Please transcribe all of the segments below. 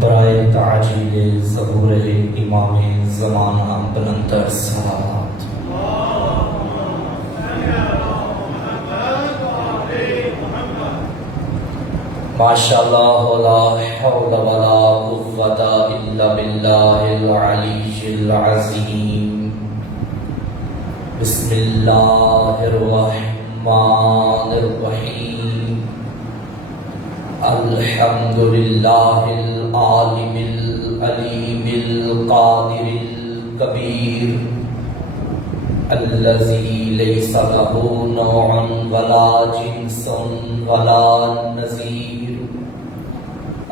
برائے تعجیل ظہور امام زمانہ بلندر صلوات۔ ماشاءاللہ لا حول ولا قوۃ الا باللہ العلی العظیم۔ بسم اللہ الرحمن الرحیم۔ الحمد للہ العالم العلیم القادر الکبیر الذی لیس لہ نوع ولا جنس ولا نظیر،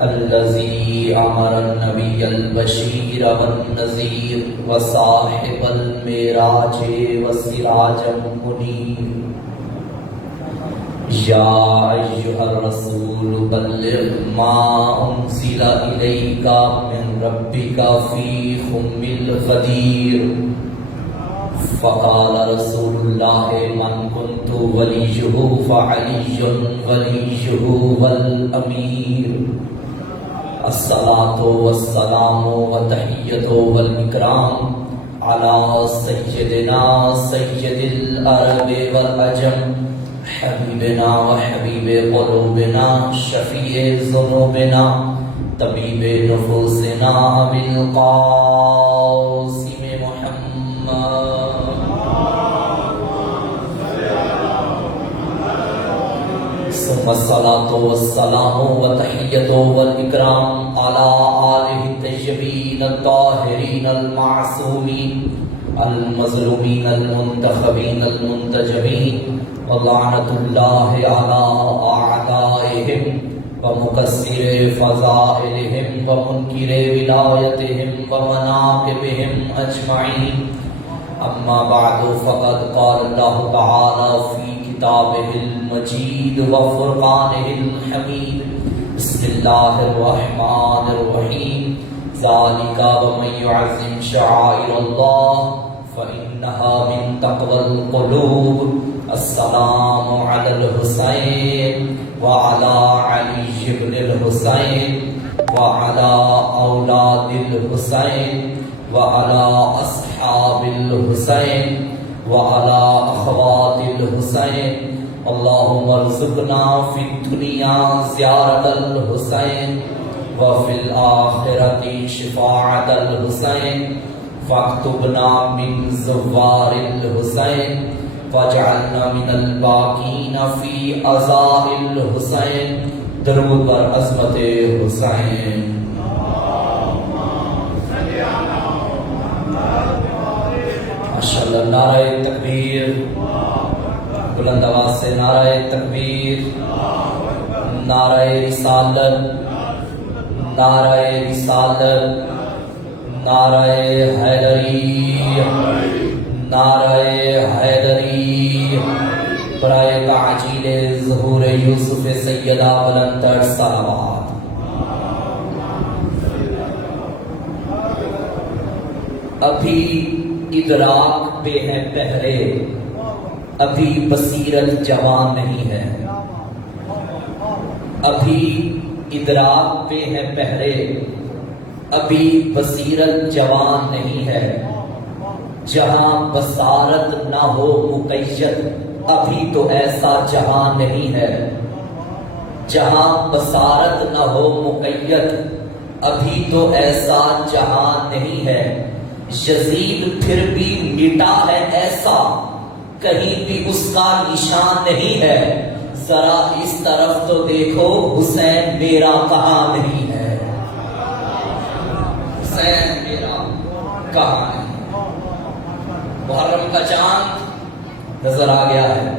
الذي أمر النبي البشير والنذير وصاحب المعراج والسراج المنير، يا أيها الرسول بلغ ما أنزل إليك من ربك في أم الغدير، فقال رسول الله من كنت وليه فعلي وليه والأمير، الصلاة والسلام وتحية والإكرام على سيدنا سيد العرب والعجم، حبيبنا وحبيب قلوبنا شفيع ذنوبنا طبيب نفوسنا أبي القاسم محمد، ثم الصلاة والسلام وتحية والإكرام على آله الطيبين الطاهرين المعصومين المظلومين المنتخبين المنتجبين، ولعنة الله على أعدائهم ومكسر فضائلهم ومنكر ولايتهم ومناقبهم أجمعين، أما بعد فقد قال الله تعالى في كتابه المجيد وفرقانه الحميد، بسم الله الرحمن الرحيم، ذلك ومن يعظم شعائر الله فإنها من تقوى القلوب، السلام على الحسين وعلى علي بن الحسين وعلى أولاد الحسين وعلى أصحاب الحسين وعلى أخوات الحسين، اللهم ارزقنا في الدنيا زيارة الحسين وفي الآخرة شفاعة الحسين، فاكتبنا من زوار الحسين واجعلنا من الباقين في عزاء الحسين، درود بر عظمت حسین۔ ماشاءاللہ، نعرہ تکبیر، بلند آواز سے نعرہ تکبیر، نعرہ رسالت، نعرہ رسالت، نعرہ حیدری، نعرہ حیدری، برائے تعجیل ظہور یوسف سیدہ بلندر صلوات۔ ابھی ادراک پہ ہے پہرے، ابھی بصیرت جوان نہیں ہے، ابھی ادراک پہ ہے پہرے، ابھی بصیرت جوان نہیں ہے، جہاں بصارت نہ ہو مقید ابھی تو ایسا جہاں نہیں ہے، جہاں بصارت نہ ہو مقید ابھی تو ایسا جہاں نہیں ہے، یزید پھر بھی مٹا ہے ایسا کہیں بھی اس کا نشان نہیں ہے، ذرا اس طرف تو دیکھو حسین میرا کہاں نہیں ہے، حسین میرا کہاں نہیں۔ محرم کا چاند نظر آ گیا ہے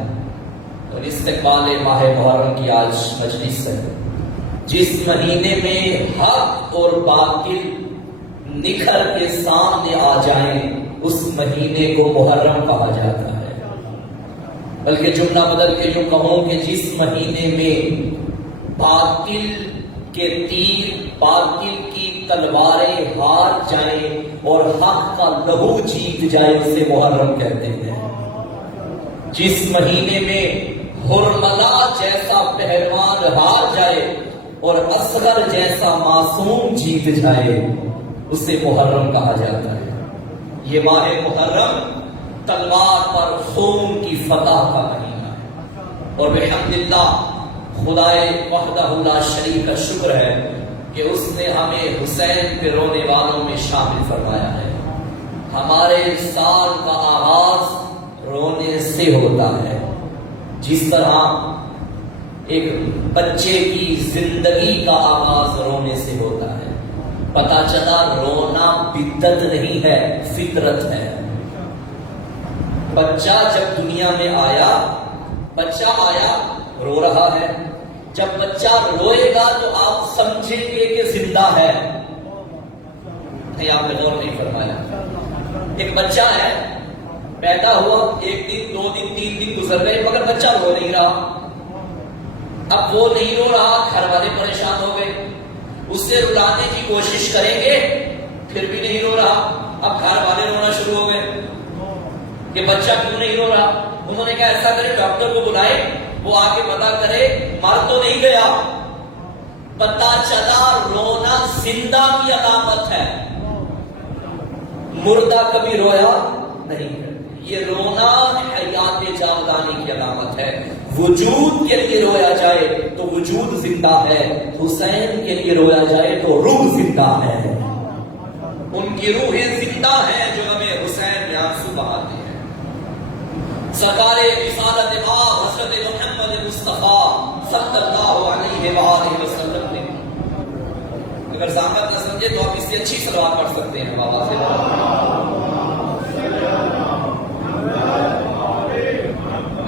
اور استقبال ماہ محرم کی آج مجلس ہے، جس مہینے میں حق اور باطل نکھر کے سامنے آ جائیں اس مہینے کو محرم کہا جاتا ہے، بلکہ جملہ بدل کے یوں کہوں کہ جس مہینے میں باطل کے تیر، باطل کی تلواریں ہار جائیں اور حق کا لہو جیت جائے اسے محرم کہتے ہیں، جس مہینے میں ہرملا جیسا پہلوان ہار جائے اور اصغر جیسا معصوم جیت جائے اسے محرم کہا جاتا ہے۔ یہ ماہ محرم تلوار پر خون کی فتح کا مہینہ ہے، اور بحمداللہ خدائے وحدہ لا شریک کا شکر ہے کہ اس نے ہمیں حسین پہ رونے والوں میں شامل فرمایا ہے۔ ہمارے سال کا آغاز رونے سے ہوتا ہے، جس طرح ایک بچے کی زندگی کا آغاز رونے سے ہوتا ہے۔ پتہ چلا رونا بدعت نہیں ہے، فطرت ہے۔ بچہ جب دنیا میں آیا، بچہ آیا رو رہا ہے، جب بچہ روئے گا تو آپ سمجھیں گے کہ زندہ ہے۔ نہیں، آپ نے غور نہیں فرمایا۔ ایک بچہ ہے، پیدا ہوا، 1 دن 2 دن 3 دن گزر گئے، مگر بچہ رو نہیں رہا۔ اب وہ نہیں رو رہا، گھر والے پریشان ہو گئے، اسے رلانے کی کوشش کریں گے، پھر بھی نہیں رو رہا۔ اب گھر والے رونا شروع ہو گئے کہ بچہ کیوں نہیں رو رہا۔ انہوں نے کہا ایسا کرے، ڈاکٹر کو بلائے، وہ آ کے پتا کرے مر تو نہیں گیا۔ پتا چلا رونا زندہ کی علامت ہے، مردہ کبھی رویا نہیں۔ یہ رونا حیات جاودانی کی علامت ہے۔ وجود کے لیے رویا جائے تو وجود زندہ ہے، حسین کے لیے رویا جائے تو روح زندہ ہے۔ ان کی روحیں زندہ ہیں جو ہمیں حسین میں آنسو بہاتے ہیں۔ سرکار رسالت آب حضرت محمد مصطفیٰ صلی اللہ علیہ وآلہ وسلم نے، اگر زحمت نہ سمجھے تو آپ اس سے اچھی صلوات پڑھ سکتے ہیں بابا سے۔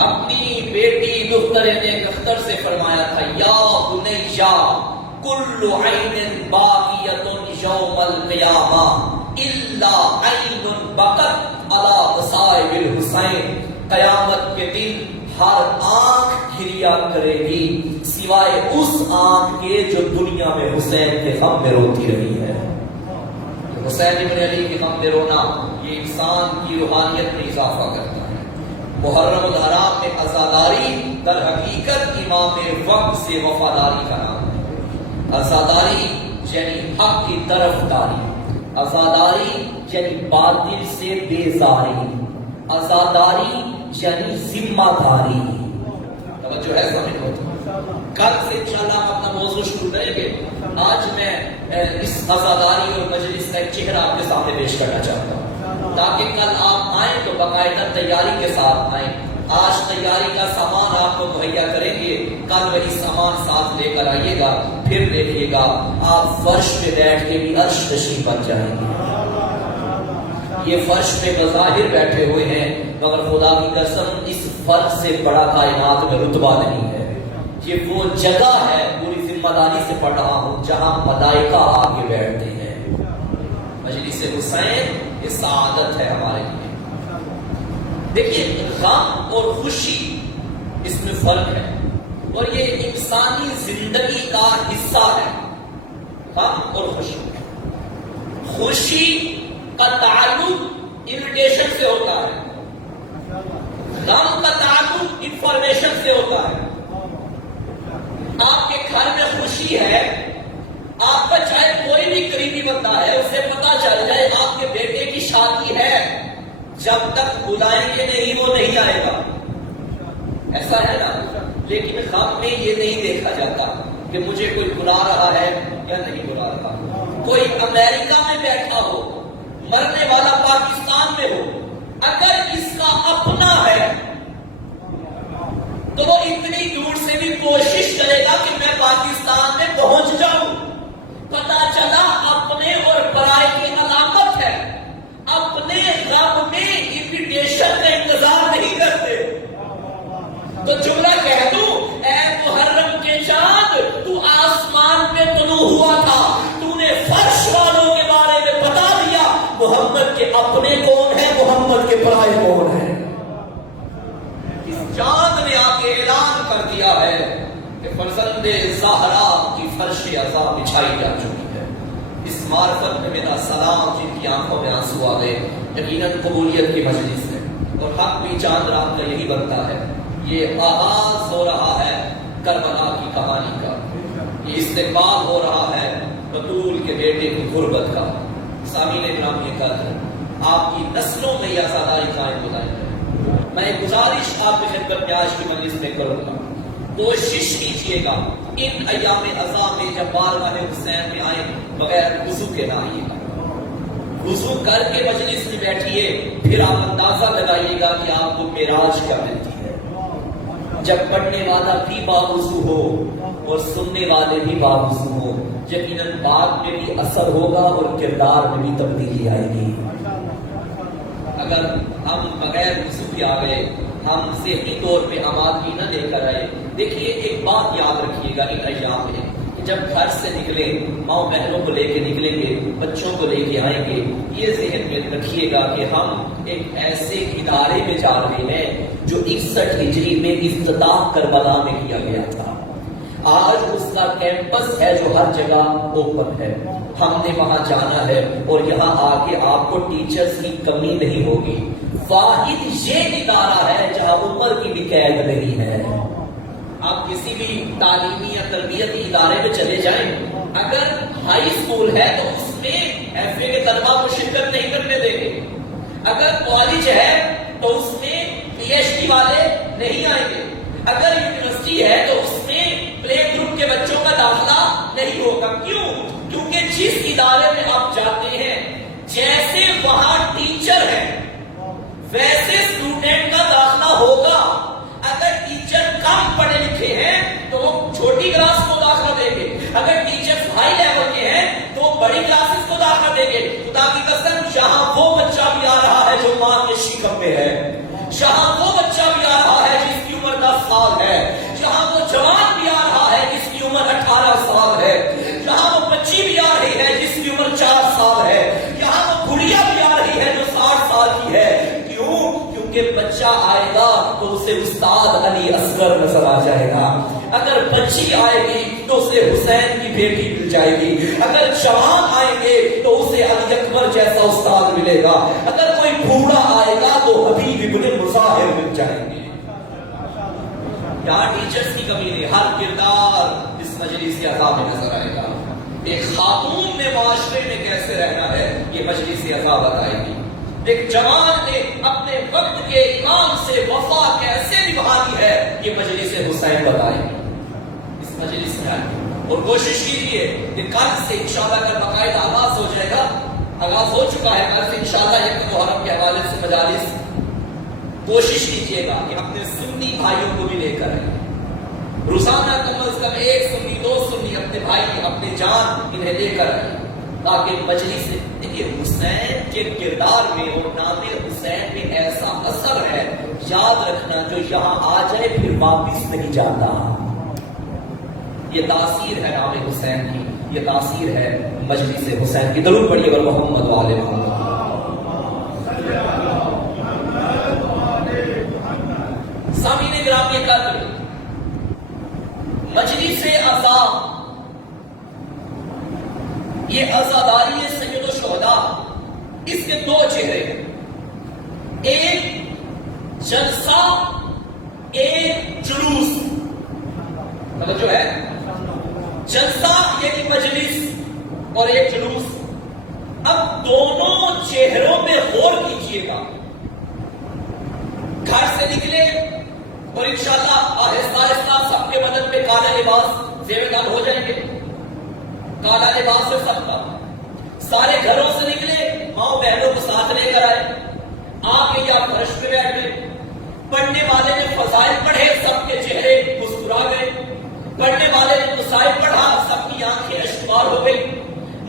اپنی بیٹی دختر اختر سے فرمایا تھا، یا بنیا کل عین باقیۃ یوم القیامہ الا عین بکت علی مصائب الحسین۔ قیامت کے دن ہر آنکھ گریا کرے گی سوائے اس آنکھ کے جو دنیا میں حسین کے غم میں روتی رہی ہے۔ حسین ابن علی کے غم میں رونا یہ انسان کی روحانیت میں اضافہ کرتا ہے۔ محرم الحرام میں عزاداری در حقیقت امام وقت سے وفاداری کا نام ہے۔ عزاداری یعنی حق کی طرف داری، عزاداری یعنی باطل سے بیزاری، عزاداری یعنی ذمہ داری۔ توجہ ہے سامنے، کل سے انشاءاللہ ہم اپنا موضوع شروع کریں گے۔ آج میں اس عزاداری اور مجلس کا ایک چہرہ آپ کے سامنے پیش کرنا چاہتا ہوں، تاکہ کل آپ آئیں تو باقاعدہ تیاری کے ساتھ آئیں۔ آج تیاری کا سامان آپ کو مہیا کریں گے، کل وہی سامان ساتھ لے کر آئیے گا، پھر دیکھیے گا آپ فرش پہ بیٹھ کے بھی عرش نشین بن جائیں گے۔ یہ فرش پہ بظاہر بیٹھے ہوئے ہیں، مگر خدا کی قسم اس فرش سے بڑا کائنات میں رتبہ نہیں ہے۔ یہ وہ جگہ ہے، پوری ذمہ داری سے پڑھ رہا ہوں، جہاں ملائکہ آگے بیٹھتے ہیں۔ مجلس حسین یہ سعادت ہے ہمارے لیے۔ دیکھیے، غم اور خوشی اس میں فرق ہے، اور یہ انسانی زندگی کا حصہ ہے، غم اور خوشی۔ خوشی کا تعلق انویٹیشن سے ہوتا ہے، غم کا تعلق انفارمیشن سے ہوتا ہے۔ آپ کے گھر میں خوشی ہے، آپ کا چاہے کوئی بھی قریبی بندہ ہے، اسے پتا چل جائے آپ کے بیٹے کی شادی ہے، جب تک بلائیں گے نہیں وہ نہیں آئے گا، ایسا ہے نا۔ لیکن غم میں یہ نہیں دیکھا جاتا کہ مجھے کوئی بلا رہا ہے یا نہیں بلا رہا۔ کوئی امریکہ میں بیٹھا ہو، مرنے والا پاکستان میں ہو، اگر اس کا اپنا ہے تو وہ اتنی دور سے بھی کوشش کرے گا کہ میں پاکستان میں پہنچ جاؤں۔ پتا چلا اپنے اور پرائے کی علامت ہے۔ اپنے غم میں انویٹیشن کا انتظار نہیں کرتے۔ تو جملہ کہہ دوں، اے محرم کے چاند، تو آسمان پہ طلوع ہوا تھا، تو نے فرش والوں کے بارے میں بتا دیا محمد کے اپنے کون ہیں، محمد کے پرائے کون ہیں۔ اس چاند نے آ کے اعلان کر دیا ہے کہ فرزند زہرا کی فرش عزا بچھائی جا چکی ہے۔ اس معرفت میں میرا سلام جن کی آنکھوں میں آنسو آ گئے، یقیناً قبولیت کی مجلس ہے، اور حق بھی چاند رات کا یہی بنتا ہے۔ یہ آغاز ہو رہا ہے کربلا کی کہانی کا، استقبال ہو رہا ہے بطول کے بیٹے کی غربت کا۔ سامعین گرامی قدر، آپ کی نسلوں میں یہ آزاداری قائم ہو جائے۔ میں ایک گزارش آپ کی خدمت میں آج کی مجلس میں کروں گا، کوشش کیجیے گا ان ایام عزا میں جب بارگاہ حسین میں آئے بغیر وضو کے نہ آئیے گا، وضو کر کے مجلس میں بیٹھیے، پھر آپ اندازہ لگائیے گا کہ آپ کو معراج کیا ملتی ہے۔ جب پڑھنے والا بھی باوضو ہو اور سننے والے بھی باوضو ہو، یقیناً بات میں بھی اثر ہوگا اور کردار میں بھی تبدیلی آئے گی۔ اگر ہم بغیر وضو کے آ گئے، ہم ذہنی طور پہ آمادگی نہ لے کر آئے، دیکھیے ایک بات یاد رکھیے گا ان ایام میں، جب گھر سے نکلے ماں بہنوں کو لے کے نکلیں گے، بچوں کو لے کے آئیں گے، یہ ذہن میں رکھیے گا کہ ہم ایک ایسے ادارے میں جا رہے ہیں جو 61 ہجری میں افتتاح کربلا میں کیا گیا تھا۔ آج اس کا کیمپس ہے جو ہر جگہ اوپن ہے، ہم نے وہاں جانا ہے اور یہاں آگے آپ کو ٹیچرز کی کمی نہیں ہوگی۔ واحد یہ ادارہ ہے جہاں عمر کی بھی قید نہیں ہے۔ آپ کسی بھی تعلیمی یا تربیتی ادارے میں چلے جائیں، اگر ہائی اسکول ہے تو اس میں ایف اے کے طلبا کو شرکت نہیں کرنے دیں گے، اگر کالج ہے تو اس میں پی ایچ ڈی والے نہیں آئیں گے، اگر یونیورسٹی ہے تو اس میں پلے گروپ کے بچوں کا داخلہ نہیں ہوگا۔ کیوں؟ کیونکہ جس ادارے میں آپ جاتے ہیں جیسے وہاں ٹیچر ہے ویسے اسٹوڈنٹ کا داخلہ ہوگا۔ اگر ٹیچر کم پڑھے لکھے ہیں تو وہ چھوٹی کلاس کو داخلہ دیں گے، اگر ٹیچر ہائی لیول کے ہیں تو وہ بڑی کلاسز کو داخلہ دیں گے۔ خدا کی قسم، یہاں وہ بچہ بھی آ رہا ہے جو ماں کے شکم میں ہے، یہاں وہ بچہ بھی آ رہا ہے جس کی عمر 10 سال ہے، یہاں وہ جوان بھی آ رہا ہے جس کی عمر 18 سال ہے، یہاں وہ بچی بھی آ رہی ہے جس کی عمر 4 سال ہے، یہاں وہ بڑھیا بھی آ رہی ہے جو 60 سال کی ہے۔ کیوں؟ کیونکہ بچہ آئے گا تو اسے استاد علی اصغر نظر آ جائے گا، اگر بچی آئے گی تو اسے حسین کی بیٹی مل جائے گی، اگر جوان آئیں گے تو اسے علی اکبر جیسا استاد ملے گا، اگر کوئی بوڑھا آئے گا تو حبیب ابن مظاہر مل جائیں گے۔ یہاں ٹیچرز کی کمی نہیں، ہر کردار اس مجلس عزا میں نظر آئے گا۔ ایک خاتون نے معاشرے میں کیسے رہنا ہے یہ مجلس عزا بتائے گی۔ ایک جوان نے اپنے وقت کے امام سے وفا کیسے نبھانی ہے یہ مجلس حسین بتائے گی اس مجلس میں۔ اور کوشش کیجیے کہ کل سے انشاءاللہ اگر باقاعدہ آغاز ہو جائے گا، آغاز ہو چکا ہے، کل سے انشاءاللہ ایک محرم کے حوالے سے مجالس، کوشش کیجیے گا کہ اپنے سنی بھائیوں کو بھی لے کر آئیں، روزانہ کم از کم 1 سنی 2 سنی اپنے بھائی اپنے جان انہیں لے کر آئیں، تاکہ مجلس دیکھیے حسین کے کردار میں اور نام حسین میں ایسا اثر ہے، یاد رکھنا، جو یہاں آ جائے پھر واپس نہیں جاتا۔ یہ تاثیر ہے نام حسین کی، یہ تاثیر ہے مجلس حسین کی۔ درود پڑھیے بر محمد و آل محمد۔ سامعین گرامی قدر، مجلس عزا یہ عزاداری ہے سید الشہداء، اس کے 2 چہرے، ایک جلسہ ایک جلوس، توجہ ہے، جلسہ یعنی مجلس اور ایک جلوس۔ اب دونوں چہروں پہ غور کیجیے گا، گھر سے نکلے اور انشاءاللہ آہستہ آہستہ سب کے بدن پہ کالا لباس زیب دار ہو جائیں گے، کالا لباس ہے سب کا، سارے گھروں سے نکلے، ماں بہنوں کو ساتھ لے کر آئے، آ کے یا فرش پہ بیٹھ گئے، پڑھنے والے نے فضائل پڑھے، سب کے چہرے مسکرا گئے، پڑھنے والے نے مسائل پڑھا، سب کی آنکھیں اشکبار ہو گئی،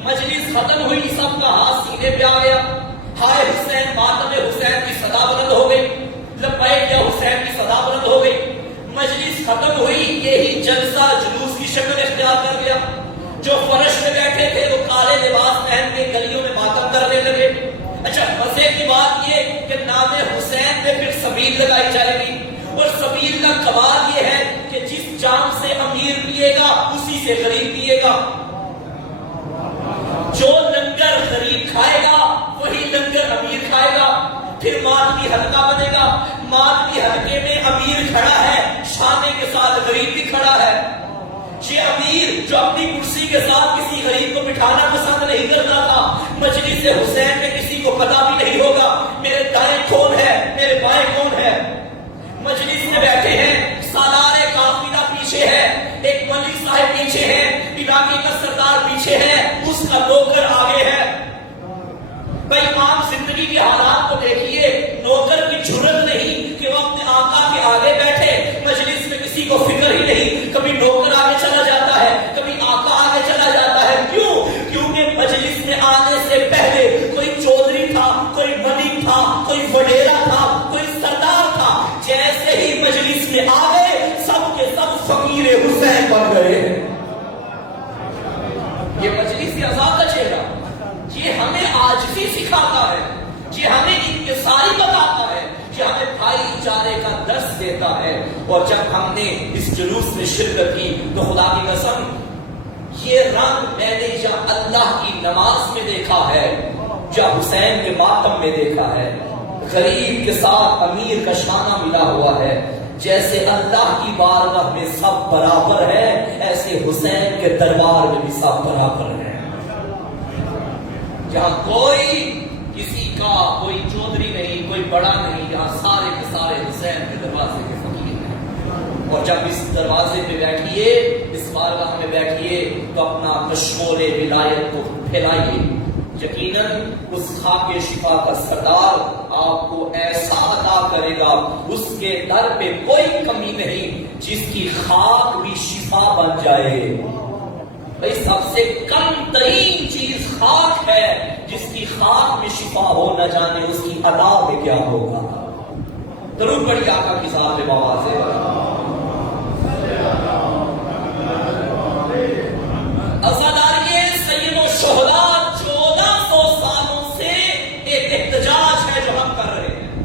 مجلس ختم ہوئی، سب کا ہاتھ سینے پہ آ گیا، ہائے حسین، ماتم حسین کی صدا بلند ہو گئی، لبیک یا حسین کی صدا بلند ہو گئی، مجلس ختم ہوئی، یہی جلسہ جلوس کی شکل اختیار کر گیا۔ جو فرش پہ بیٹھے تھے وہ کالے لباس پہن کے گلیوں میں ماتم کرنے لگے۔ اچھا، مزے کی بات یہ کہ نام حسین پہ پھر سبیل لگائی جائے گی، اور سبیل کا کمال یہ ہے کہ جس جام سے امیر پیے گا اسی سے غریب پیے گا، جو لنگر غریب کھائے گا وہی لنگر امیر کھائے گا، پھر ماتمی حلقہ بنے گا، ماتمی حلقے میں امیر کھڑا ہے، شانے کے ساتھ غریب بھی کھڑا ہے، یہ امیر جو اپنی کرسی کے ساتھ کسی غریب کو بٹھانا پسند نہیں کرتا تھا، مجلس حسین میں کسی کو پتا بھی نہیں ہوگا میرے دائیں کون ہے میرے بائیں کون ہے. مجلس میں بیٹھے ہیں، سالار قافلہ پیچھے ہے، ایک ملک صاحب پیچھے ہے، علاقے کا سردار پیچھے ہے، اس کا نوکر آگے ہے. بھائی عام زندگی کے حالات کو دیکھیے، نوکر کی جرت نہیں کہ وہ اپنے آقا کے آگے بیٹھے. مجلس میں کسی کو فکر ہی نہیں، کبھی نوکر آگے چلا جاتا ہے، کبھی آقا آگے چلا جاتا ہے. کیوں؟ کیونکہ مجلس میں آنے سے پہلے کوئی چودھری تھا، کوئی ملک تھا، کوئی وڈیرا تھا، کوئی سردار تھا. جیسے ہی مجلس میں آ گئے سب کے سب فقیر حسین بن گئے. یہ مجلس اعزاز کا چہرہ، یہ ہمیں عاجزی سکھاتا ہے، یہ ہمیں انکساری بتاتا ہے، یہ ہمیں بھائی چارے کا درس دیتا ہے. اور جب ہم نے اس جلوس میں شرکت کی تو خدا کی قسم یہ رنگ میں نے یا اللہ کی نماز میں دیکھا ہے یا حسین کے ماتم میں دیکھا ہے. غریب کے ساتھ امیر کا شانہ ملا ہوا ہے. جیسے اللہ کی بارگاہ میں سب برابر ہے، ایسے حسین کے دربار میں بھی سب برابر ہے. جہاں کوئی کسی کا کوئی چودھری نہیں، کوئی بڑا نہیں، یہاں سارے کے سارے حسین کے دروازے کے فقیر ہیں. اور جب اس دروازے پہ بیٹھیے، اس بارگاہ میں بیٹھیے تو اپنا مشمول ولایت کو پھیلائیے. یقیناً اس خاک شفا کا سردار آپ کو ایسا عطا کرے گا، اس کے در پہ کوئی کمی نہیں جس کی خاک بھی شفا بن جائے. بھئی سب سے کم ترین چیز خاک ہے، جس کی خاک میں شفا ہو نہ جانے اس کی عطا میں کیا ہوگا. درود پڑھیے آقا کی ذات پہ بابا سے. عزاداریے سید الشہداء 1400 سالوں سے ایک احتجاج ہے جو ہم کر رہے ہیں.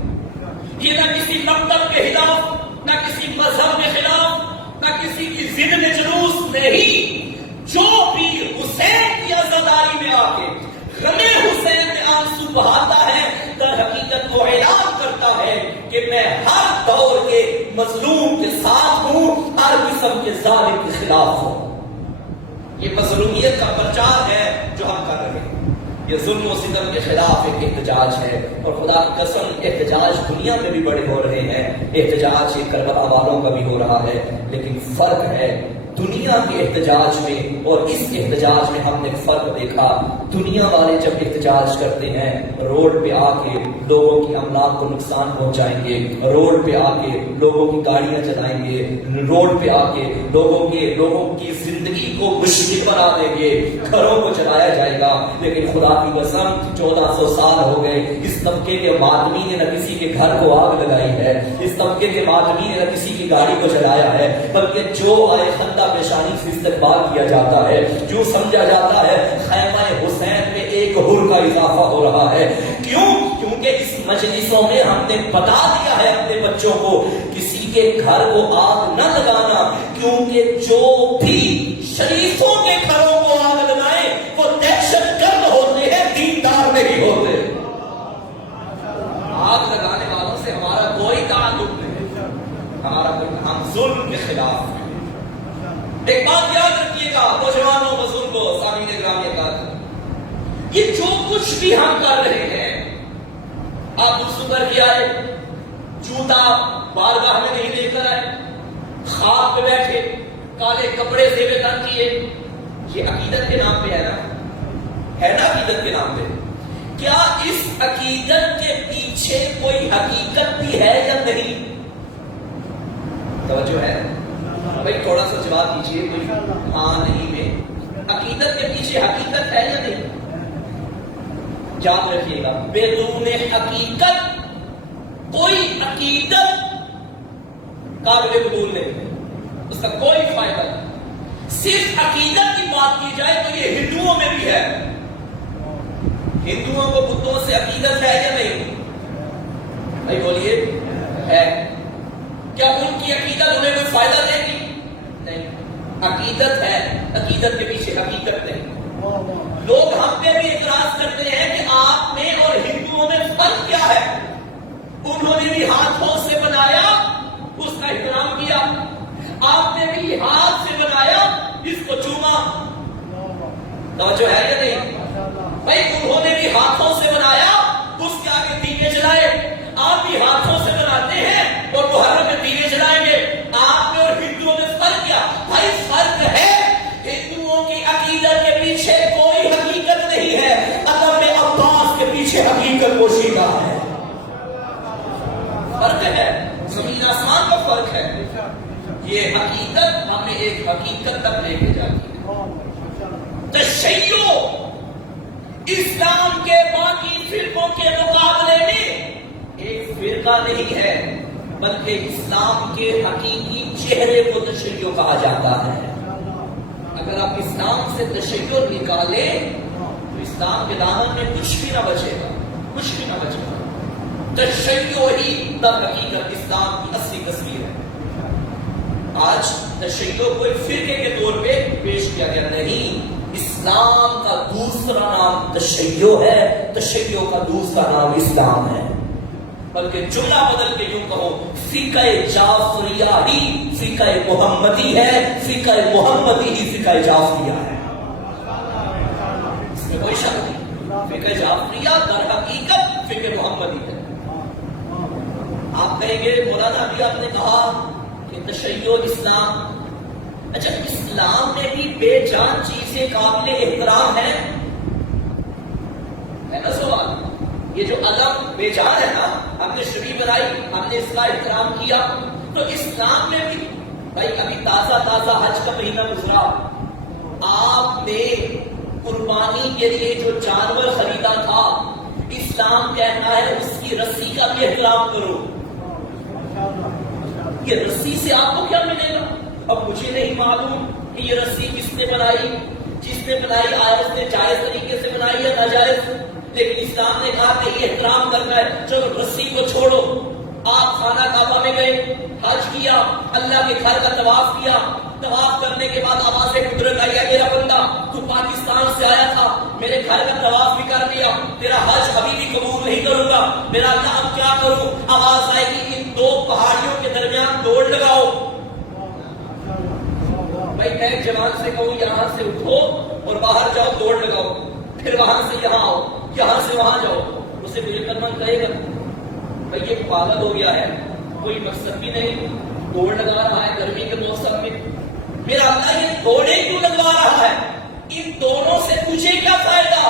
یہ نہ کسی مکتب کے خلاف، نہ کسی مذہب کے خلاف، نہ کسی کی ضد میں جلوس نہیں. جو بھی حسین کی عزاداری میں آ کے غم حسین میں آنسو بہاتا ہے، در حقیقت وہ اعلان کرتا ہے کہ میں ہر دور کے مظلوم کے ساتھ ہوں، ہر قسم کے ظالم کے خلاف ہوں. یہ مظلومیت کا پرچار ہے جو ہم کر رہے ہیں. یہ ظلم و ستم کے خلاف ایک احتجاج ہے. اور خدا کی قسم احتجاج دنیا میں بھی بڑے ہو رہے ہیں. احتجاج یہ کربلا والوں کا بھی ہو رہا ہے، لیکن فرق ہے دنیا کے احتجاج میں اور اس احتجاج میں. ہم نے فرق دیکھا. دنیا والے جب احتجاج کرتے ہیں روڈ پہ آ کے لوگوں کی املاک کو نقصان پہنچائیں گے، روڈ پہ آ کے لوگوں کی گاڑیاں چلائیں گے، روڈ پہ آ کے لوگوں کی زندگی کو مشکل بنا دیں گے، گھروں کو چلایا جائے گا. لیکن خدا کی قسم 1400 سال ہو گئے، اس طبقے کے ماتمی نے نہ کسی کے گھر کو آگ لگائی ہے، اس طبقے کے ماتمی نے نہ کسی کی گاڑی کو جلایا ہے، بلکہ جو آئے خندہ پیشانی سے استقبال کیا جاتا ہے. جو سمجھا جاتا ہے خیمہ حسین میں ایک حر کا اضافہ ہو رہا ہے. کیوں؟ کیونکہ اس مجلسوں میں ہم نے بتا دیا ہے اپنے بچوں کو کسی کے گھر کو آگ نہ لگانا، کیونکہ جو بھی شریفوں کے گھروں کو آگ لگائے وہ دہشت گرد ہوتے ہیں، دیندار نہیں ہوتے. آگ لگانے والوں سے ہمارا کوئی تعلق نہیں، ہم ظلم کے خلاف ہیں. ایک بات یاد رکھیے گا نوجوانوں بزرگوں سامعین گرامی اکرام، یہ جو کچھ بھی ہم کر رہے ہیں، آپ اس پر کیا ہے، جوتا بارگاہ میں نہیں لے کر آئے، خواب پہ بیٹھے، کالے کپڑے زیب تن کیے، یہ عقیدت کے نام پہ ہے نا عقیدت کے نام پہ. کیا اس عقیدت کے پیچھے کوئی حقیقت بھی ہے یا نہیں؟ توجہ ہے بھائی، تھوڑا سا جواب دیجیے، کوئی ہاں نہیں میں. عقیدت کے پیچھے حقیقت ہے یا نہیں؟ یاد رکھیے گا، بدون حقیقت کوئی عقیدت قابل قبول نہیں، اس کا کوئی فائدہ نہیں. صرف عقیدت کی بات کی جائے تو یہ ہندوؤں میں بھی ہے. ہندوؤں کو بتوں سے عقیدت ہے یا نہیں؟ بھائی بولیے، ہے. کیا ان کی عقیدت انہیں کوئی فائدہ دے گی؟ نہیں. عقیدت ہے، عقیدت کے پیچھے حقیقت نہیں. لوگ ہم پہ بھی اعتراض کرتے ہیں کہ آپ میں اور ہندوؤں میں فرق کیا ہے؟ انہوں نے بھی ہاتھوں سے بنایا، اس کا احترام کیا. آپ نے بھی ہاتھ سے بنایا، کو چوما. توجہ ہے یا نہیں بھائی؟ انہوں نے بھی ہاتھوں سے بنایا، اس کے آگے دیے جلائے. آپ بھی ہاتھوں سے بناتے ہیں اور محرم میں دیے جلائیں گے. آپ میں اور ہندوؤں میں فرق کیا بھائی؟ فرق ہے ہندوؤں کی عقیدت کے پیچھے کوئی حقیقت نہیں ہے، عدم عباس کے پیچھے حقیقت پوشیدہ ہے. فرق ہے، زمین آسمان کا فرق ہے. یہ حقیقت ہمیں ایک حقیقت تک لے کے جاتی ہے. تشیع اسلام کے باقی فرقوں کے مقابلے میں ایک فرقہ نہیں ہے، بلکہ اسلام کے حقیقی چہرے کو تشیع کہا جاتا ہے. اگر آپ اسلام سے تشیع نکالیں تو اسلام کے دامن میں کچھ بھی نہ بچے گا، کچھ بھی نہ بچے گا. تشیع ہی در حقیقت اسلام کی اصلی تصویر ہے. آج تشیع کو ایک فرقے کے طور پہ پیش کیا گیا، نہیں. اسلام کا دوسرا نام تشیع ہے، تشیع کا دوسرا نام اسلام ہے. بلکہ جملہ بدل کے یوں کہو، فقہ جعفریہ ہی فقہ محمدی ہے، فقہ محمدی ہی فقہ جعفریہ ہے. اس میں کوئی شک نہیں. فقہ جعفریہ در حقیقت فقہ محمدی ہے. آپ کہیں گے مولانا ابھی آپ نے کہا کہ تشیع اسلام، اچھا اسلام میں بھی بے جان چیزیں قابل احترام ہیں؟ ہے نا سوال. یہ جو علم بے جان ہے نا، ہم نے شبی بنائی، ہم نے اس کا احترام کیا، تو اسلام میں بھی بھائی ابھی تازہ تازہ حج کا مہینہ گزرا، آپ نے قربانی کے لیے جو جانور خریدا تھا، اسلام کہتا ہے اس کی رسی کا بھی احترام کرو. یہ رسی سے آپ کو کیا ملے گا؟ اب مجھے نہیں معلوم کہ یہ رسی کس نے بنائی، جس نے بنائی آیا اس نے جائز طریقے سے بنائی یا ناجائز، لیکن اسلام نے کہا کہ یہ احترام کرنا ہے. چلو رسی کو چھوڑو. آپ خانہ کعبہ میں گئے، حج کیا، اللہ کے گھر کا طواف کیا. طواف کرنے کے بعد آواز قدرت آئی، میرا بندہ تو پاکستان سے آیا تھا، میرے گھر کا طواف بھی کر لیا، تیرا حج ابھی بھی قبول نہیں کروں گا، میرا اللہ اب کیا کروں؟ آواز آئے گی ان دو پہاڑیوں کے درمیان دوڑ لگاؤ. بھائی میں ایک جوان سے کہوں یہاں سے اٹھو اور باہر جاؤ، دوڑ لگاؤ، پھر وہاں سے یہاں آؤ، یہاں سے وہاں جاؤ، اسے بالکل من کہے گا بھائی یہ پاگل ہو گیا ہے، کوئی مقصد بھی نہیں، دوڑ لگا رہا ہے گرمی کے موسم میں. میرا اللہ یہ دوڑے کیوں لگوا رہا ہے؟ ان دونوں سے تجھے کیا فائدہ؟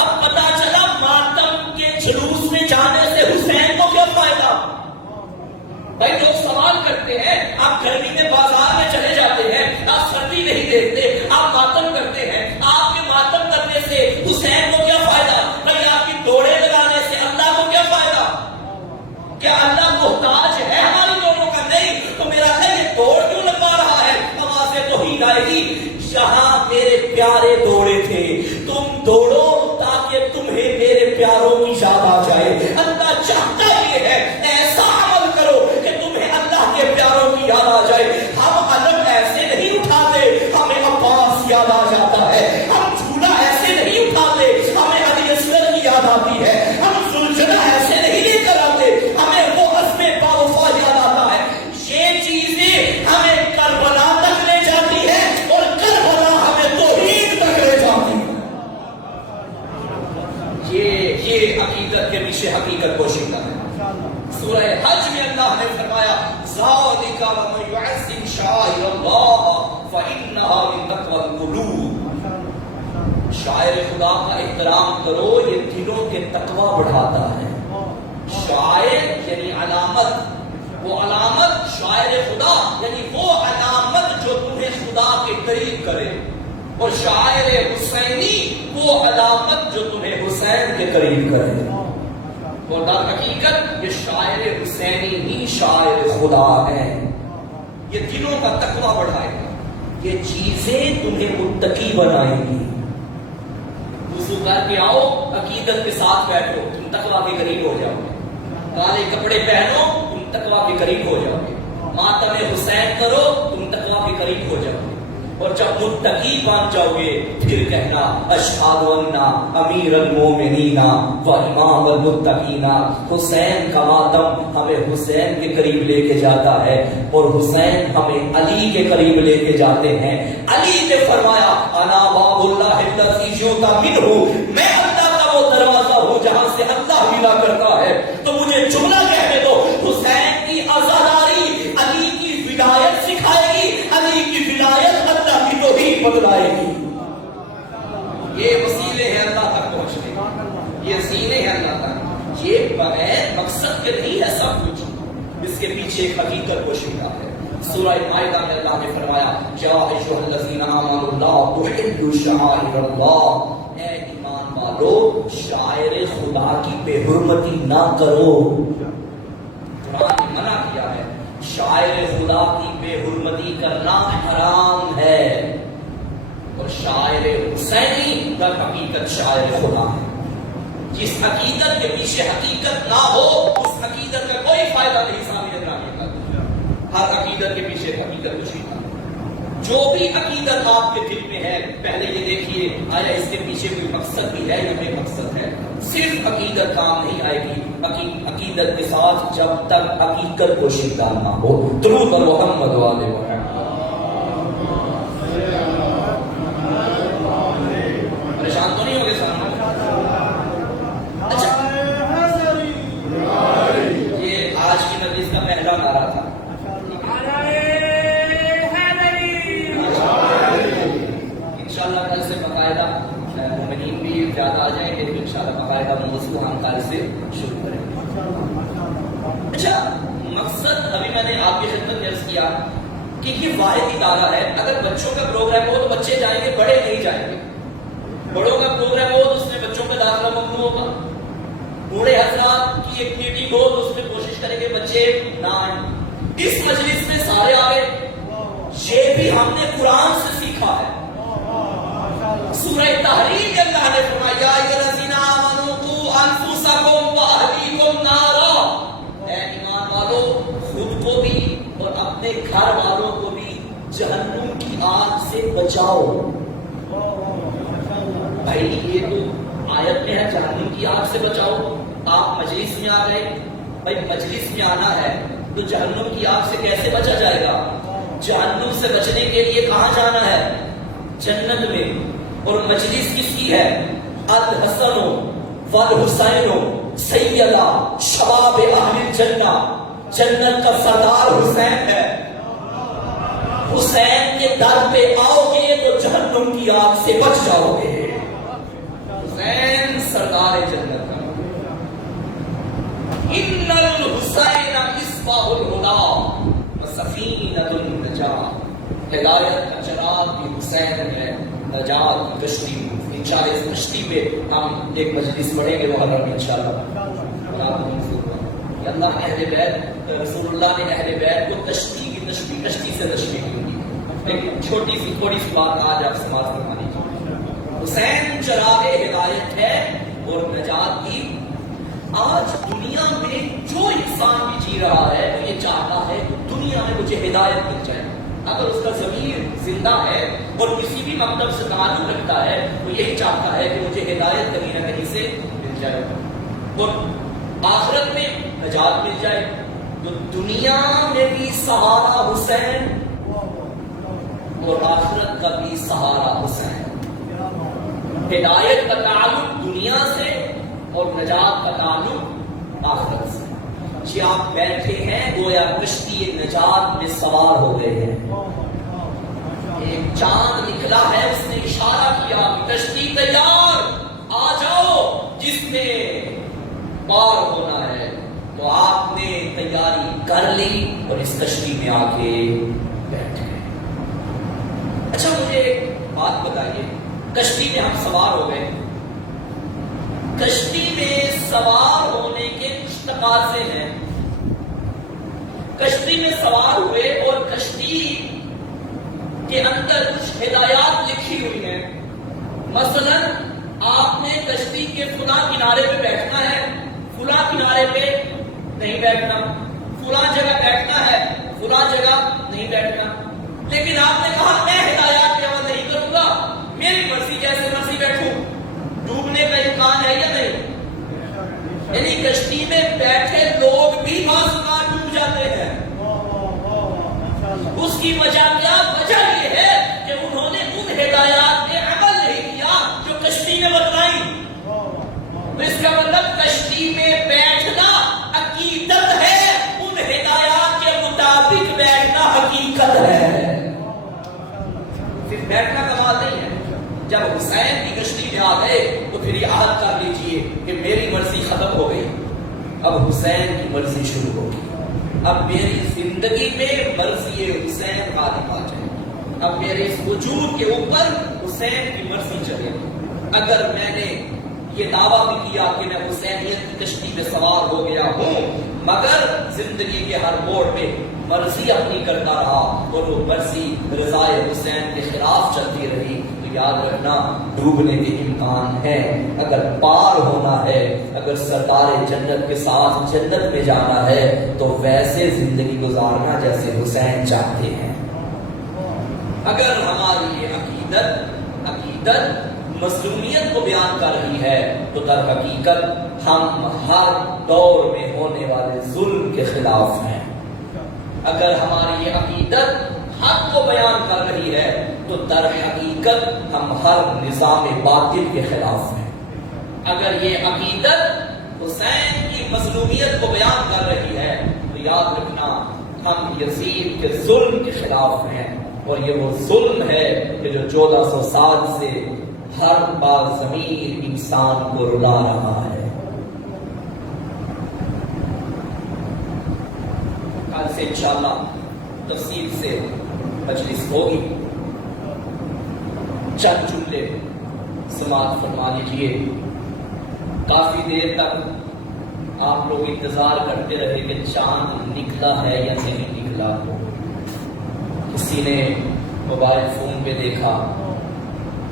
اب پتا چلا ماتم کے جلوس میں جانے سے حسین کو کیا فائدہ؟ بھائی لوگ سوال کرتے ہیں، آپ گرمی میں بازار میں چلے جاتے ہیں، آپ سردی نہیں دیکھتے، آپ ماتم کرتے ہیں، آپ کے ماتم کرنے سے حسین کو کیا فائدہ؟ بھائی آپ کی دوڑے لگانے سے اللہ کو کیا فائدہ؟ کیا اللہ محتاج ہے ہماری دونوں کا؟ نہیں. تو میرا ہے یہ دوڑ کیوں لگوا رہا ہے؟ آوازیں تو ہی آئے گی، جہاں میرے پیارے دوڑے تھے تم دوڑو تاکہ تمہیں میرے پیاروں کی یاد آ جائے. اللہ چاہتا یہ ہے ایسا عمل کرو کہ تمہیں اللہ کے پیاروں کی یاد آ جائے. ہم علم ایسے نہیں اٹھاتے ہمیں عباس یاد آ جاتا ہے، ہم جھولا ایسے نہیں اٹھاتے ہمیں علی اصغر کی یاد آتی ہے، ہم سلجھنا ایسے نہیں لے کر آتے ہمیں وہ عزم باوفا یاد آتا ہے. یہ چیزیں ہمیں کربلا تک لے جاتی ہے اور کربلا ہمیں توحید تک لے جاتی ہے. یہ عقیدت کے پیچھے حقیقت پوشیدہ ہے. سورہ حج میں اللہ نے فرمایا ذالک ومن یعظم شعائر اللہ فإنها من تقوی القلوب. شاعر خدا کا احترام کرو، یہ دلوں کے تقوی بڑھاتا ہے. شاعر یعنی علامت، وہ علامت شاعر خدا یعنی وہ علامت جو تمہیں خدا کے قریب کرے، اور شاعر حسینی وہ علامت جو تمہیں حسین کے قریب کرے. اور در حقیقت یہ شاعر حسینی ہی شاعر خدا ہے. یہ دلوں کا تقوی بڑھائے گا، یہ چیزیں تمہیں متقی بنائیں گی. وضو کر کے آؤ، عقیدت کے ساتھ بیٹھو، تم تقوی کے قریب ہو جاؤ گے. کالے کپڑے پہنو، تم تقوی کے قریب ہو جاؤ گے. ماتم حسین کرو، تم تقوی کے قریب ہو جاؤ گے. اور جب متقی بن جاؤ گے پھر کہنا اشہد ان امیر المومنین و امام المتقین. حسین کا ماتم ہمیں حسین کے قریب لے کے جاتا ہے اور حسین ہمیں علی کے قریب لے کے جاتے ہیں. علی نے فرمایا انا باب اللہ الذی یؤتی منہ، میں اللہ کا وہ دروازہ ہوں جہاں سے اللہ ملا کرتا ہے. تو مجھے جملہ کہنے دو، حسین کی عزاداری علی کی ولایت سکھائے گی، علی کی ولایت اللہ کی توحید بتلائے گی. یہ وسیلے ہیں اللہ تک پہنچنے، یہ سینے ہیں اللہ تک. یہ بغیر مقصد کے نہیں ہے سب کچھ، اس کے پیچھے ایک حقیقت پوشیدہ ہے. سورہ مائدہ میں اللہ نے فرمایا یا ایھا الذین آمنوا لا تحلوا شعائر اللہ، اے ایمان والو شاعر خدا کی بے حرمتی نہ کرو. قرآن نے منع کیا ہے، شاعر خدا کی بے حرمتی کرنا حرام ہے. اور شاعر حسینی در حقیقت شاعر خدا ہے. جس حقیقت کے پیچھے حقیقت نہ ہو اس حقیقت کا کوئی فائدہ نہیں. سامنے ابراہیم کا ہر عقیدت کے پیچھے حقیقت کچھ نہیں. جو بھی عقیدت آپ کے دل میں ہے پہلے یہ دیکھیے آیا اس کے پیچھے کوئی مقصد بھی ہے یا بے مقصد ہے. صرف عقیدت کام نہیں آئے گی عقیدت کے ساتھ جب تک حقیقت پوشیدہ نہ ہو. درود محمد و آل محمد. پریشان تو نہیں ہوگے سامنے؟ اچھا یہ آج کی مجلس کا پہلا نعرہ تھا. انشاءاللہ کل سے باقاعدہ مومنین بھی زیادہ آ جائیں گے تو انشاءاللہ باقاعدہ موضوع ہم کل سے شروع کریں گے. اچھا مقصد ابھی میں نے آپ کی خدمت میں عرض کیا کہ یہ واحد ادارہ ہے. اگر بچوں کا پروگرام ہو تو بچے جائیں گے، بڑے نہیں جائیں گے. بڑوں کا پروگرام ہو تو اس میں بچوں کا داخلہ ممنوع ہوگا. بوڑھے حضرات کی ایک میٹنگ ہو تو اس میں کوشش کریں گے بچے نہ آئیں. اس مجلس میں سارے آئے، یہ بھی ہم نے قرآن سے سیکھا ہے. سورہ تحریم میں اللہ نے فرمایا یا ایھا الذین آمنوا قوا انفسکم واہلیکم نارا، اے ایمان والو خود کو بھی اور اپنے گھر والوں کو بھی جہنم کی آگ سے بچاؤ. بھائی یہ تو آیت میں ہے جہنم کی آگ سے بچاؤ. آپ مجلس میں آ گئے، بھائی مجلس میں آنا ہے تو جہنم کی آگ سے کیسے بچا جائے گا؟ جہنم سے بچنے کے لیے کہاں جانا ہے؟ جنت میں. اور مجلس کس کی ہے؟ الحسن والحسین سیدا شباب اہل الجنہ، جنت کا سردار حسین ہے. حسین کے در پہ آؤ گے تو جہنم کی آگ سے بچ جاؤ گے. حسین سردار جنت کا. ان الحسین مصباح الہدی وسفینۃ النجاۃ، ہدایت کا چراغ بھی حسین ہے، نجات کی کشتی. انشاءاللہ اس کشتی پہ ہم ایک مجلس پڑھیں گے محرم انشاءاللہ. اللہ اہل بیت، رسول اللہ نے اہل بیت کو کشتی کی تشبیہ، کشتی سے تشبیہ کی. ایک چھوٹی سی تھوڑی سی بات آج آپ سماعت فرما لیجیے. حسین چراغ ہدایت ہے اور نجات کی. آج دنیا میں جو انسان بھی جی رہا ہے وہ یہ چاہتا ہے کہ دنیا میں مجھے ہدایت مل جائے. اگر اس کا ضمیر زندہ ہے اور کسی بھی مکتب سے تعلق رکھتا ہے وہ یہی چاہتا ہے کہ مجھے ہدایت کہیں نہ کہیں سے مل جائے اور آخرت میں نجات مل جائے. تو دنیا میں بھی سہارا حسین اور آخرت کا بھی سہارا حسین. ہدایت کا تعلق دنیا سے اور نجات کا تعلق آخرت سے. جی آپ بیٹھے ہیں گویا کشتی نجات میں سوار ہو گئے ہیں. ایک چاند نکلا ہے، اس نے اشارہ کیا کہ کشتی تیار، آ جاؤ جس نے پار ہونا ہے. تو آپ نے تیاری کر لی اور اس کشتی میں آ کے بیٹھ گئے. اچھا مجھے ایک بات بتائیے، کشتی میں ہم سوار ہو گئے، کشتی میں سوار ہونے کے کچھ تقاضے ہیں. کشتی میں سوار ہوئے اور کشتی کے اندر کچھ ہدایات لکھی ہوئی ہیں. مثلا آپ نے کشتی کے فلاں کنارے پہ بیٹھنا ہے، فلاں کنارے پہ نہیں بیٹھنا، فلاں جگہ بیٹھنا ہے، فلاں جگہ نہیں بیٹھنا. لیکن آپ نے کہا میں ہدایات وجہ کیا؟ وجہ یہ ہے کہ انہوں نے ان ہدایات پہ عمل نہیں کیا جو کشتی میں بتلائی. تو اس کا مطلب کشتی میں بیٹھنا عقیدت ہے، ان ہدایات کے مطابق بیٹھنا حقیقت ہے. صرف بیٹھنا کمال نہیں ہے. جب حسین کی کشتی میں آ گئے تو پھر یہ عہد کر لیجئے کہ میری مرضی ختم ہو گئی، اب حسین کی مرضی شروع ہوگی. اب میری زندگی میں مرضی حسین غالب آ جائے. اب میرے اس وجود کے اوپر حسین کی مرضی چلے. اگر میں نے یہ دعویٰ بھی کیا کہ میں حسینیت کی کشتی میں سوار ہو گیا ہوں، مگر زندگی کے ہر موڑ پہ مرضی اپنی کرتا رہا اور وہ مرضی رضائے حسین کے خلاف چلتی رہی، تو یاد رکھنا ڈوبنے کے امکان ہے. اگر پار ہونا ہے، اگر سرکار جنت کے ساتھ جنت میں جانا ہے تو ویسے زندگی گزارنا جیسے حسین چاہتے ہیں. اگر ہماری یہ عقیدت مظلومیت کو بیان کر رہی ہے تو در حقیقت ہم ہر دور میں ہونے والے ظلم کے خلاف ہیں. اگر ہماری یہ عقیدت حق کو بیان کر رہی ہے تو در حقیقت ہم ہر نظام باطل کے خلاف ہیں. اگر یہ عقیدت حسین کی مظلومیت کو بیان کر رہی ہے تو یاد رکھنا ہم یزید کے ظلم کے خلاف ہیں. اور یہ وہ ظلم ہے کہ جو 1400 سال سے ہر بار ضمیر انسان کو رلا رہا ہے. کل سے انشاءاللہ تفصیل سے مجلس ہوگی. چند جملے سماعت فرما لیجیے. کافی دیر تک آپ لوگ انتظار کرتے رہے کہ چاند نکلا ہے یا نہیں نکلا. کسی نے موبائل فون پہ دیکھا،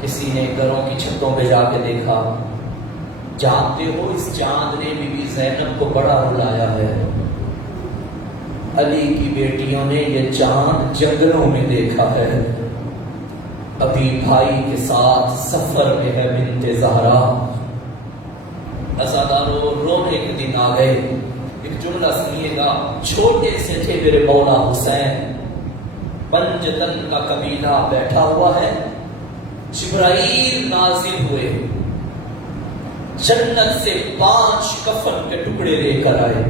کسی نے گھروں کی چھتوں پہ جا کے دیکھا. جانتے ہو اس چاند نے بی بی زینب کو بڑا رلایا ہے. علی کی بیٹیوں نے یہ چاند جنگلوں میں دیکھا ہے. ابھی بھائی کے ساتھ سفر میں ہے بنت زہرا. عزادارو رونے کے دن آ گئے. ایک جملہ سنیے گا. چھوٹے سے تھے میرے مولا حسین، پنجتن کا قبیلہ بیٹھا ہوا ہے. جبرائیل نازل ہوئے، جنت سے 5 کفن کے ٹکڑے لے کر آئے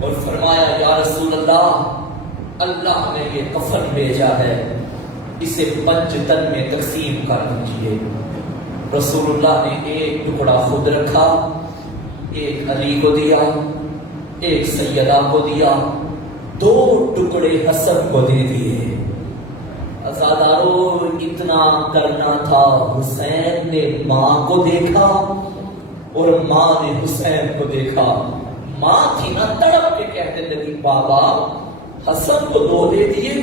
اور فرمایا یا رسول اللہ نے یہ کفن بھیجا ہے، اسے پنجتن میں تقسیم کر دیجیے. رسول اللہ نے ایک ٹکڑا خود رکھا، ایک علی کو دیا، ایک سیدہ کو دیا، 2 ٹکڑے حسن کو دے دیے. عزادارو اتنا کرنا تھا. حسین نے ماں کو دیکھا اور ماں نے حسین کو دیکھا. ماں تھی نا تڑپ کے کہتے لگی بابا حسن کو 2 دے دیے،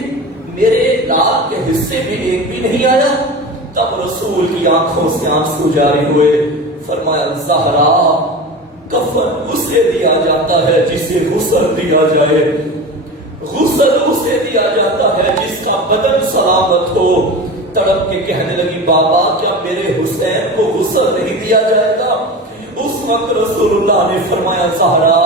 میرے لال کے حصے میں ایک بھی نہیں آیا. تب رسول کی آنکھوں سے آنسو جاری ہوئے. فرمایا زہرا کفن اسے دیا جاتا ہے جسے غسل دیا جائے، غسل اسے دیا جاتا ہے جس کا بدن سلامت ہو. تڑپ کے کہنے لگی بابا کیا میرے حسین کو غسل نہیں دیا جائے گا؟ اس وقت رسول اللہ نے فرمایا زہرا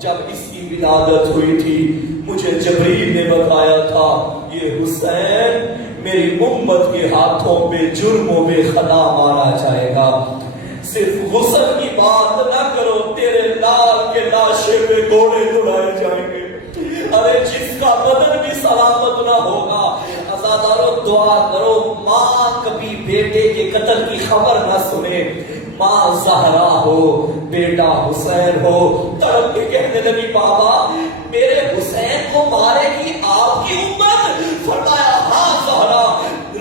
جب اس کی ولادت ہوئی تھی مجھے جبریل نے بتایا تھا یہ حسین میری امت کے ہاتھوں پہ جرموں میں خطا مارا جائے گا. صرف غسل کی بات نہ کرو، تیرے لال کے لاشے پہ گھوڑے دوڑائے جائیں گے. ارے جس کا بدن بھی سلامت نہ ہوگا. عزادارو دعا کرو ماں کبھی بیٹے کے قتل کی خبر نہ سنے. ماں زہرا ہو، بیٹا حسین ہو. تڑپ کے کہنے لگی بابا میرے حسین کو مارے گی آپ کی امت؟ فرمایا ہاں زہرا.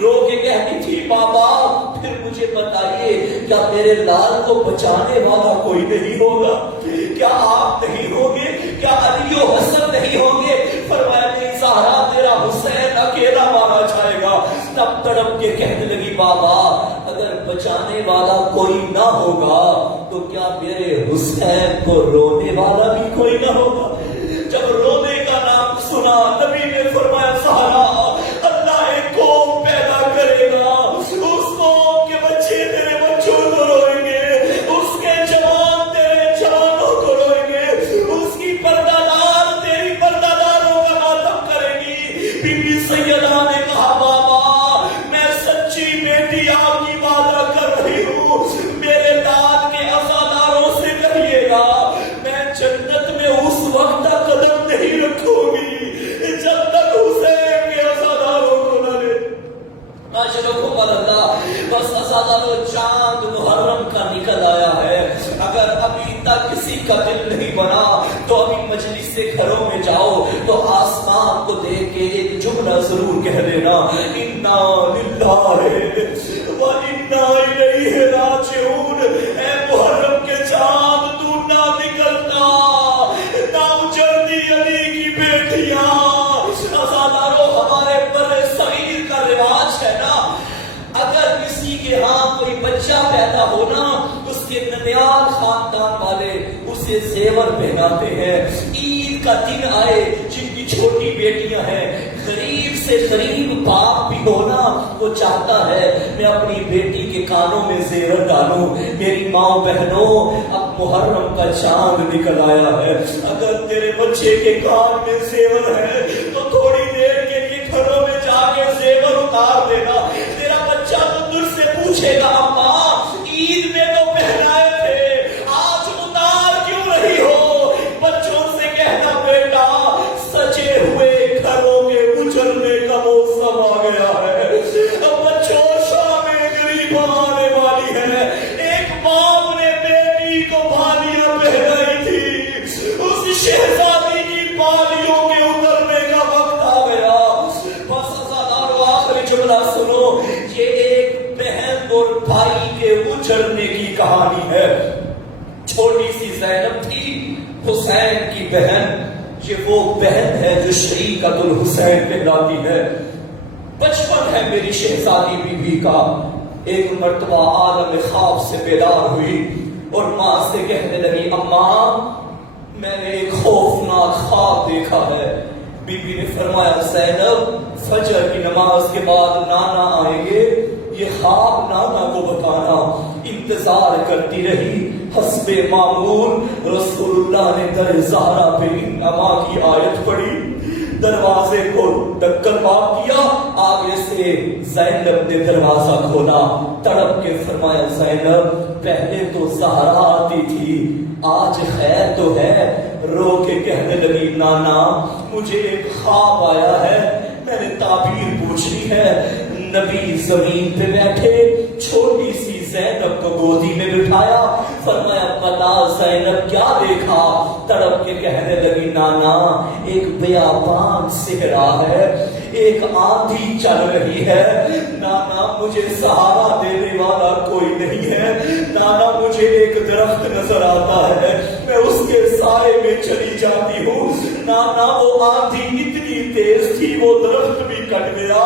رو کے کہتی تھی بابا پھر مجھے بتائیے کیا میرے لال کو بچانے والا کوئی نہیں ہوگا؟ کیا آپ نہیں ہوگے؟ کیا علی و حسن نہیں ہوگے؟ فرمایا نہیں زہرا تیرا حسین اکیلا مارا جائے گا. تب تڑپ کے کہنے لگی بابا اگر بچانے والا کوئی نہ ہوگا تو کیا میرے حسین کو رونے والا بھی کوئی نہ ہوگا؟ جب رونے کا نام سنا نبی نے فرمایا زہرا اللہ ایک قوم پیدا کرے گا، اس قوم کے بچے تیرے بچوں کو روئیں گے، اس کے جوان تیرے جوانوں کو روئیں گے، اس کی پردہ دار تیری پردہ داروں کا ماتم کرے گی. بی بی سیدہ اجرکم علی اللہ۔ بس ازادارو چاند محرم کا نکل آیا ہے، اگر ابھی تک کسی کا دل نہیں بنا تو ابھی مجلس سے گھروں میں جاؤ تو آسمان کو دیکھ کے ایک جملہ ضرور کہہ دینا، انا للہ و انا الیہ راجعون۔ اے محرم کے چاند تو نہ نکلتا، نہ اجڑتی علی کی بیٹیاں۔ ازادارو ہمارے بر صغیر کا رواج ہے نا، اگر کسی کے ہاں کوئی بچہ پیدا ہونا اس کے ننیال خاندان والے اسے زیور پہناتے ہیں۔ عید کا دن آئے، جن کی چھوٹی بیٹیاں ہیں، غریب سے غریب باپ بھی ہونا وہ چاہتا ہے میں اپنی بیٹی کے کانوں میں زیور ڈالوں۔ میری ماں بہنوں، اب محرم کا چاند نکل آیا ہے، اگر تیرے بچے کے کان میں زیور ہے تو تھوڑی دیر کے لیے گھروں میں جا کے زیور اتار دینا۔ تیرا بچہ تو تجھ سے پوچھے گا، اماں عید میں تو پہنائے تھے، آج اتار کیوں رہی ہو؟ بچوں سے کہنا بیٹا سجے ہوئے گھروں کے اجڑنے کا موسم آ گیا ہے، بچوں شام غریب آنے والی ہے۔ ایک باپ نے بیٹی کو بالیاں پہنائی تھی، اس شہزادی کی بالیوں کے اترنے کا وقت آ گیا۔ بس ازادارو آخری جملہ سنو، یہ ایک بہن اور بھائی کے اجڑنے کی کہانی ہے۔ چھوٹی سی زینب تھی، حسین کی بہن، یہ وہ بہن ہے جو شریکۃ الحسین کہلاتی ہے۔ بچپن ہے میری شہزادی بی بی کا، ایک مرتبہ عالم خواب سے بیدار ہوئی اور ماں سے کہنے لگی، اماں میں نے ایک خوفناک خواب دیکھا ہے۔ بی بی نے فرمایا، زینب فجر کی نماز کے بعد نانا آئیں گے، یہ خواب نانا کو بتانا۔ انتظار کرتی رہی، حسب معمول رسول اللہ نے در زہرا پہ انما کی آیت پڑھی، دروازے کو ڈکر پاک کیا، آگے سے زینب نے دروازہ کھولا، تڑپ کے فرمایا، زینب پہلے تو زہرا آتی تھی، آج خیر تو ہے؟ رو کے کہنے لگی، نانا مجھے ایک خواب آیا ہے، میں نے تعبیر پوچھنی ہے۔ نبی زمین پہ بیٹھے، چھوٹی سی زینب کو گودی میں بٹھایا، فرمایا بتا زینب کیا دیکھا؟ تڑپ کے کہنے لگی، نانا ایک بیابان صحرا ہے، ایک آندھی چل رہی ہے، نانا مجھے سہارا دینے والا کوئی نہیں ہے، نانا مجھے ایک درخت نظر آتا ہے، میں اس کے سائے میں چلی جاتی ہوں، نانا وہ آندھی اتنی تیز تھی وہ درخت بھی کٹ گیا،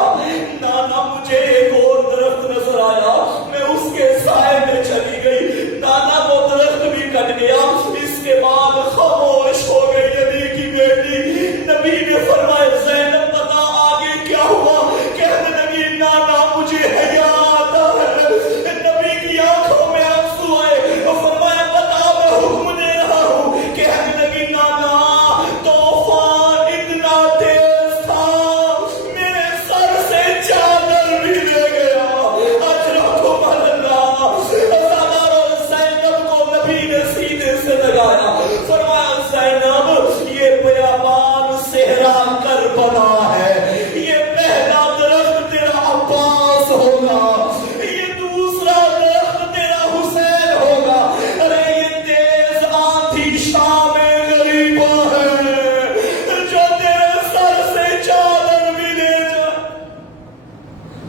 نانا مجھے ایک اور درخت نظر آیا، میں اس کے سائے میں چلی گئی، نانا وہ درخت بھی کٹ گیا۔ اس کے بعد خاموش ہو گئی علی کی بیٹی۔ نبی نے فرمایا، زینب بتا آگے کیا ہوا؟ کہنے لگی، نانا مجھے حیا آتا ہے۔ نبی کی آنکھوں میں آنسو آئے، فرمایا بتا میں حکم دے رہا ہوں۔ کہنے لگی، نانا طوفان اتنا تیز تھا میرے سر سے چادر بھی لے گیا، اجرکم علی اللہ۔ ازادارو زینب کو نبی نے سینے سے لگایا، فرمایا زینب یہ بیابان صحرا کربلا ہے، یہ پہلا درخت تیرا عباس ہوگا، یہ دوسرا درخت تیرا حسین ہوگا، ارے یہ تیز آندھی شام غریبہ ہے جو تیرے سر سے چادر بھی لے جائے۔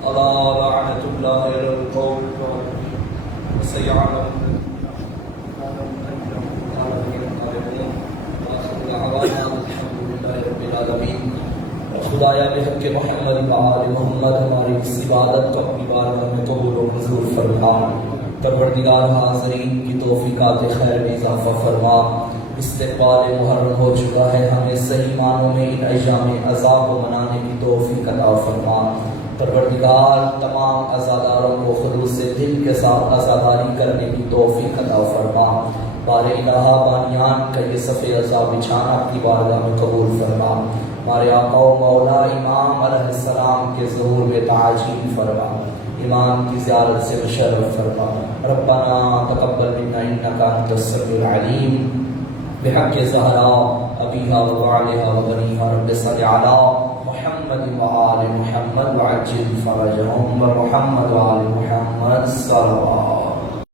اللہ لعنت اللہ علی القوم وسيعلم خدایا بحق محمد و آل محمد ہماری اس عبادت کو اپنی بارگاہ میں قبول و منظور فرما۔ پروردگار حاضرین کی توفیقات خیر میں اضافہ فرما۔ استقبال محرم ہو چکا ہے، ہمیں صحیح معنوں میں ان ایام عذاب کو منانے کی توفیق عطا فرما۔ پروردگار تمام عزاداروں کو خلوص دل کے ساتھ عزاداری کرنے کی توفیق عطا فرما۔ بار الہ بانیان کا یہ صفِ عذاب بچھانا اپنی بارگاہ میں قبول فرما۔ ہمارے آقا و مولا امام علیہ السلام کے ظہور میں تعجیل فرما، امام کی زیارت سے مشرف فرما۔ ربنا تقبل منا انک انت السمیع العلیم بحق زہرا ابیہا و بعلہا و بنیہا رب صل علی محمد و آل محمد وعجل فرجہم و محمد و آل محمد صلوات